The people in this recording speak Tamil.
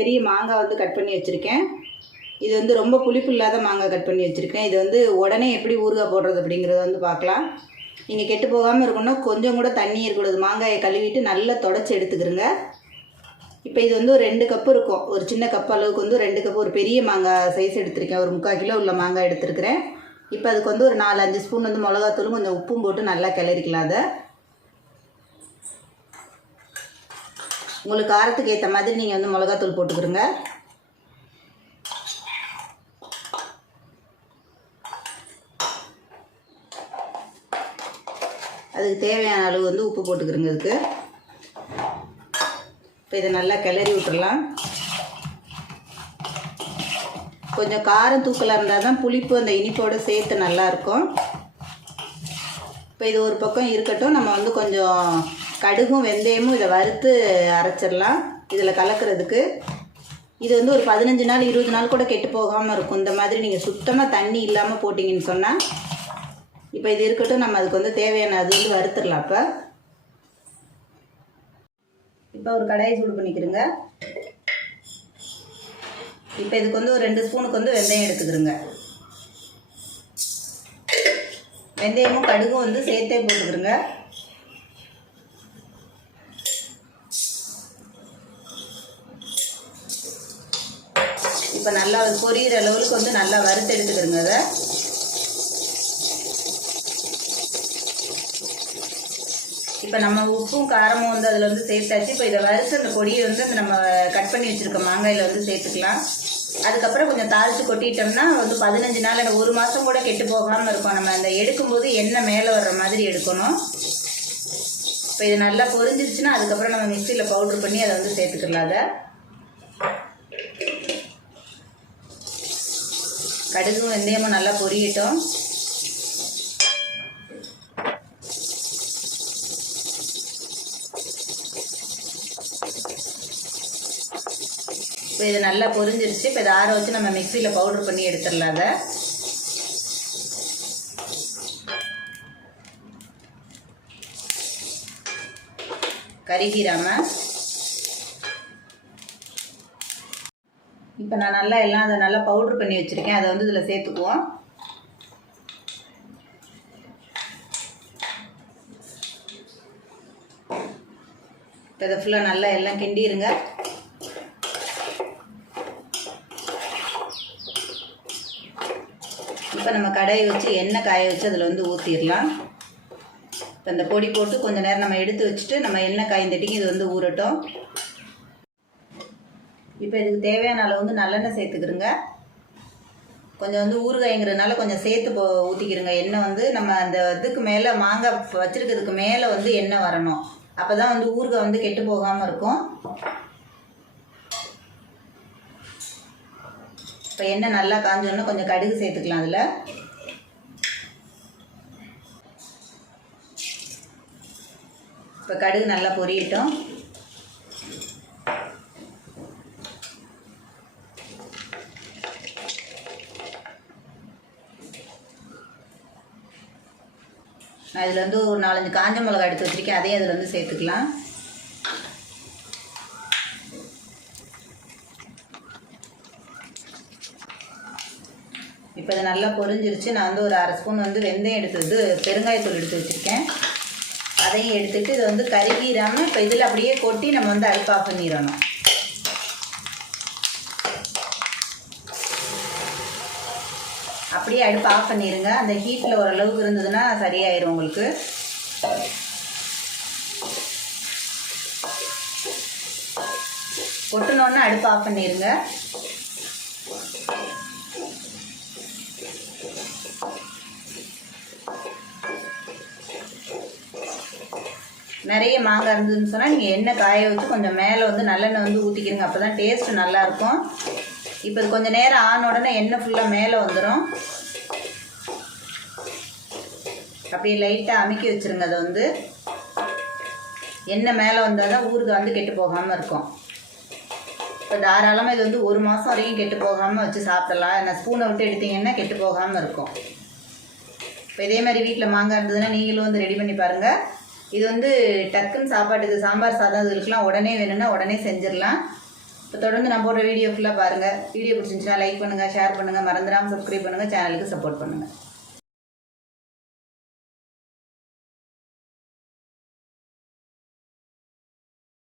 பெரிய மாங்காய் வந்து கட் பண்ணி வச்சுருக்கேன். இது வந்து ரொம்ப புளிப்பு இல்லாத மாங்காய் கட் பண்ணி வச்சுருக்கேன். இது வந்து உடனே எப்படி ஊறுகாய் போடுறது அப்படிங்கிறத வந்து பார்க்கலாம். நீங்கள் கெட்டு போகாமல் இருக்கணும்னா கொஞ்சம் கூட தண்ணி இருக்கக்கூடாது. மாங்காயை கழுவிட்டு நல்லா தொடச்சி எடுத்துக்கிறங்க. இப்போ இது வந்து ஒரு ரெண்டு கப்பு இருக்கும். ஒரு சின்ன கப் அளவுக்கு வந்து ரெண்டு கப் ஒரு பெரிய மாங்காய் சைஸ் எடுத்திருக்கேன். ஒரு முக்கால் கிலோ உள்ள மாங்காய் எடுத்துருக்கிறேன். இப்போ அதுக்கு வந்து ஒரு நாலு அஞ்சு ஸ்பூன் வந்து மிளகாத்தூளும் கொஞ்சம் உப்பும் போட்டு நல்லா கிளறிக்கலாம் அதை. உங்களுக்கு காரத்துக்கு ஏற்ற மாதிரி நீங்கள் வந்து மிளகாத்தூள் போட்டுக்கிறங்க அதுக்கு தேவையான அளவு வந்து உப்பு போட்டுக்கிறங்க இதுக்கு. இப்போ இதை நல்லா கிளறி விட்டுறலாம். கொஞ்சம் காரம் தூக்கலாக இருந்தால் தான் புளிப்பு அந்த இனிப்போடு சேர்த்து நல்லாயிருக்கும் இப்போ இது ஒரு பக்கம் இருக்கட்டும் நம்ம வந்து கொஞ்சம் கடுகும் வெந்தயமும் இதை வறுத்து அரைச்சிடலாம். இதில் கலக்கிறதுக்கு. இது வந்து ஒரு பதினஞ்சு நாள் இருபது நாள் கூட கெட்டு போகாமல் இருக்கும். இந்த மாதிரி நீங்கள் சுத்தமாக தண்ணி இல்லாமல் போட்டிங்கன்னு சொன்னால் இப்போ இது இருக்கட்டும் நம்ம அதுக்கு வந்து தேவையான அது வந்து வறுத்துடலாம் இப்போ இப்போ ஒரு கடாயை சூடு பண்ணிக்கிறோங்க இப்போ இதுக்கு வந்து ஒரு ரெண்டு ஸ்பூனுக்கு வந்து வெந்தயம் எடுத்துக்கிறோங்க வெந்தயமும் கடுகும் வந்து சேர்த்தே போட்டுக்கிறோங்க இப்போ நல்லா பொரியிற அளவுக்கு வந்து நல்லா வறுத்து எடுத்துக்கிறோங்க அதை. இப்போ நம்ம உப்பும் காரமும் வந்து அதில் வந்து சேர்த்தாச்சு. இப்போ இதை வறுத்து அந்த பொடியை வந்து நம்ம கட் பண்ணி வச்சுருக்க மாங்காயில் வந்து சேர்த்துக்கலாம். அதுக்கப்புறம் கொஞ்சம் தாளித்து கொட்டிட்டோம்னா வந்து பதினஞ்சு நாள் இல்லை ஒரு மாதம் கூட கெட்டு போகாமல் இருக்கும். நம்ம அந்த எடுக்கும்போது எண்ணெய் மேலே வர்ற மாதிரி எடுக்கணும். இப்போ இது நல்லா பொரிஞ்சிருச்சுன்னா அதுக்கப்புறம் நம்ம மிக்சியில் பவுட்ரு பண்ணி அதை வந்து சேர்த்துக்கலாம் அதை. கடுகும் வெந்தயமும் நல்லா பொரியட்டும். இப்போ இது நல்லா பொரிஞ்சிருச்சு. இப்போ இதை ஆற வச்சு நம்ம மிக்சியில் பவுடர் பண்ணி எடுத்துடலாம் அதை. கருகிராம. இப்போ நான் நல்லா எல்லாம் அதை நல்லா பவுட்ரு பண்ணி வச்சுருக்கேன். அதை வந்து இதில் சேர்த்துக்குவோம். இப்போ இதை ஃபுல்லாக நல்லா எல்லாம் கிண்டிருங்க. இப்போ நம்ம கடையை வச்சு எண்ணெய் காய வச்சு அதில் வந்து ஊற்றிடலாம் இப்போ இந்த பொடி போட்டு கொஞ்சம் நேரம் நம்ம எடுத்து வச்சுட்டு நம்ம எண்ணெய் காய்ந்தட்டிக்கு இது வந்து ஊறட்டும். இப்போ இதுக்கு தேவையான அளவு வந்து நல்லெண்ணெய் சேர்த்துக்கிறோங்க கொஞ்சம் வந்து ஊறுகாய்ங்கிறதுனால கொஞ்சம் சேர்த்து போ ஊற்றிக்கிறோங்க எண்ணெய் வந்து நம்ம அந்த இதுக்கு மேலே மாங்காய் வச்சுருக்கிறதுக்கு மேலே வந்து எண்ணெய் வரணும். அப்போ தான் வந்து ஊறுகாய் வந்து கெட்டு போகாமல் இருக்கும். இப்போ எண்ணெய் நல்லா காஞ்சோன்னா கொஞ்சம் கடுகு சேர்த்துக்கலாம் அதில். இப்போ கடுகு நல்லா பொரியட்டும். நான் இதில் வந்து ஒரு நாலஞ்சு காஞ்ச மிளகா எடுத்து வச்சுருக்கேன். அதையும் அதில் வந்து சேர்த்துக்கலாம். இப்போ இது நல்லா பொரிஞ்சிருச்சு. நான் வந்து ஒரு அரை ஸ்பூன் வந்து வெந்தயம் எடுத்து பெருங்காயத்தூள் எடுத்து வச்சுருக்கேன். அதையும் எடுத்துகிட்டு இதை வந்து கருகிடாமல் இப்போ இதில் அப்படியே கொட்டி நம்ம வந்து அடுப்பு பண்ணிடணும். அப்படியே அடுப்பு ஆஃப் பண்ணிடுங்க அந்த ஹீட்டில் ஓரளவுக்கு இருந்ததுன்னா சரியாயிரும் உங்களுக்கு. கொட்டினோன்னு அடுப்பு ஆஃப் பண்ணிடுங்க நிறைய மாங்காய் இருந்ததுன்னு சொன்னால் நீங்கள் எண்ணெய் காய வச்சு கொஞ்சம் மேலே வந்து நல்லெண்ணெய் வந்து ஊற்றிக்கிறங்க அப்போ தான் டேஸ்ட்டு நல்லாயிருக்கும் இப்போ கொஞ்சம் நேரம் ஆன உடனே எண்ணெய் ஃபுல்லாக மேலே வந்துடும் அப்படியே லைட்டாக அமுக்கி வச்சுருங்க அதை வந்து. எண்ணெய் மேலே வந்தால் தான் ஊறுகாய் வந்து கெட்டு போகாமல் இருக்கும். இப்போ தாராளமாக இது வந்து ஒரு மாதம் வரைக்கும் கெட்டு போகாமல் வச்சு சாப்பிடலாம். என்ன ஸ்பூனை விட்டு எடுத்தீங்கன்னா கெட்டு போகாமல் இருக்கும். இப்போ இதே மாதிரி வீட்டில் மாங்காய் இருந்ததுன்னா நீங்களும் வந்து ரெடி பண்ணி பாருங்கள் இது வந்து டக்குன்னு சாப்பாட்டுக்கு சாம்பார் சாதம் இதுக்கெலாம் உடனே வேணும்னா உடனே செஞ்சிடலாம். இப்போ தொடர்ந்து நான் போடுற வீடியோ ஃபுல்லாக பாருங்கள் வீடியோ பிடிச்சிருந்துச்சுன்னா லைக் பண்ணுங்கள் ஷேர் பண்ணுங்கள் மறந்துடாமல் சப்ஸ்கிரைப் பண்ணுங்கள் சேனலுக்கு சப்போர்ட் பண்ணுங்கள்